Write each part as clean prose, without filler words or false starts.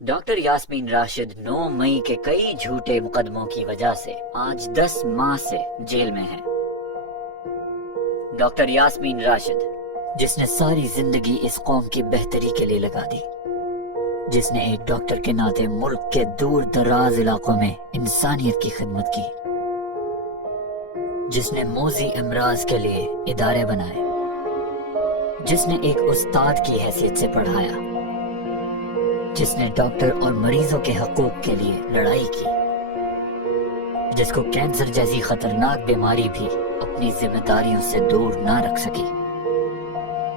Doctor Yasmin Rashid 9 مئی کے کئی جھوٹے مقدموں کی وجہ سے آج 10 ماہ سے جیل میں ہیں۔ ڈاکٹر یاسمین راشد، جس نے ساری زندگی اس قوم کی بہتری کے لیے لگا دی، جس نے ایک ڈاکٹر کے ناطے ملک کے دور دراز علاقوں میں انسانیت کی خدمت کی، جس نے موذی امراض کے لیے ادارے بنائے، جس نے ایک استاد کی حیثیت سے پڑھایا، جس نے ڈاکٹر اور مریضوں کے حقوق کے لیے لڑائی کی، جس کو کینسر جیسی خطرناک بیماری بھی اپنی ذمہ داریوں سے دور نہ رکھ سکی،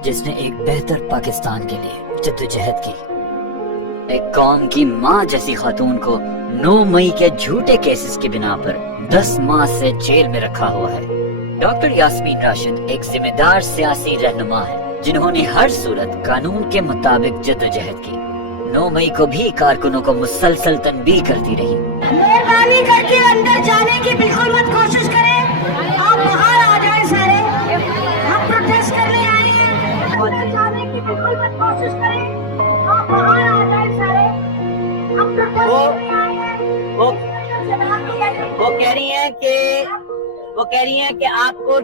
جس نے ایک بہتر پاکستان کے لیے جدوجہد کی، ایک قوم کی ماں جیسی خاتون کو 9 مئی کے جھوٹے کیسز کی بنا پر 10 ماہ سے جیل میں رکھا ہوا ہے۔ ڈاکٹر یاسمین راشد ایک ذمہ دار سیاسی رہنما ہے، جنہوں نے ہر صورت قانون کے مطابق جدوجہد کی۔ 9 مئی کو بھی کارکنوں کو مسلسل تنبیہ کرتی رہی۔ مہربانی کر کے اندر جانے کی بالکل مت کوشش کریں، آپ باہر آ جائیں سارے، ہم پروٹیسٹ کرنے آئے ہیں۔ اندر جانے کی بالکل مت کوشش کریں، آپ باہر آ جائیں سارے، ہم پروٹیسٹ کرنے آئے ہیں۔ وہ کہہ رہی ہیں کہ آپ کو